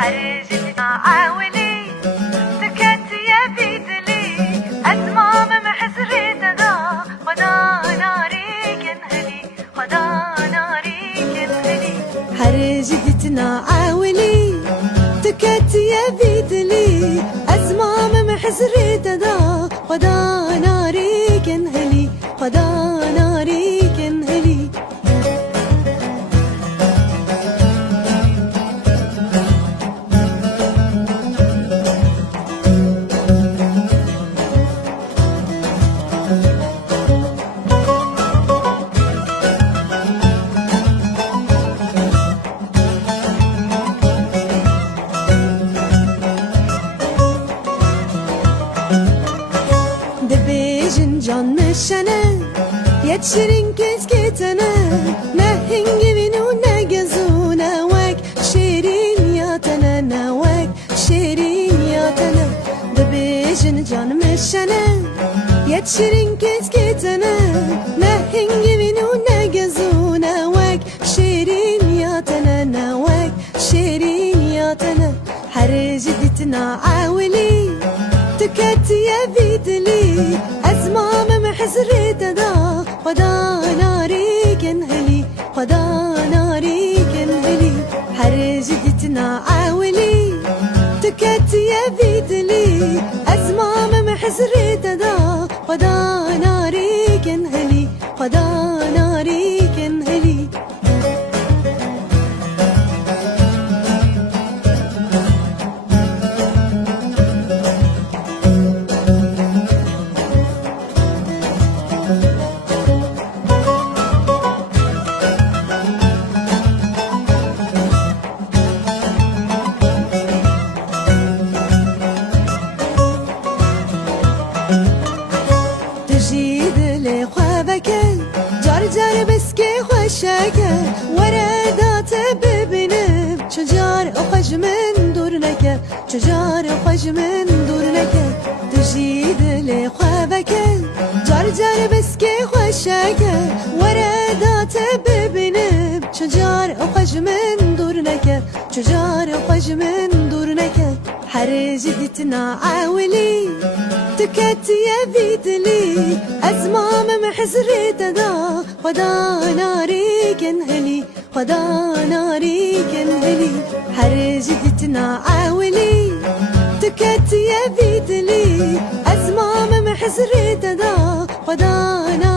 حرجت عاولي سكت يا بيدلي أزمام محزري تدا خدا ناري كنهلي خدا ناري كنهلي حرجتنا عاولي تكت يا بيدلي أزمام محزري تدا خدا ناري كنهلي خدا ناري كنهلي دبيجن جان مشنا يتشرين كتكتنا نهنج منو نجزونا واك شيرين يا تنا نواك شيرين يا تنا دبيجن جان مشنا يتشرين كتكتنا نهنج منو نجزونا واك شيرين يا تنا نواك شيرين يا تنا حرجتنا عاولي تكت يا بيدلي أزمام محزري تدا خدا ناري كنهلي خدا ناري كنهلي حرجتنا عاولي تكت يا بيدلي أزمام محزري تدا خدا ناري كنهلي خدا ناري كنهلي تجيد لي خوابك جار جار بسكي خوشك وردات ببنم شجار أخج من دورنك شجار أخج من دورنك تجيد لي خوابك جار جار بسكي خوشك وردات ببنم شجار أخج من دورنك شجار أخج من دورنك حرجتنا عاولي تكت يا بيدلي أزمام محزري تدا خدا ناري كنهلي خدا ناري كنهلي حرجتنا عاولي تكت يا بيدلي أزمام محزري تدا خدا ناري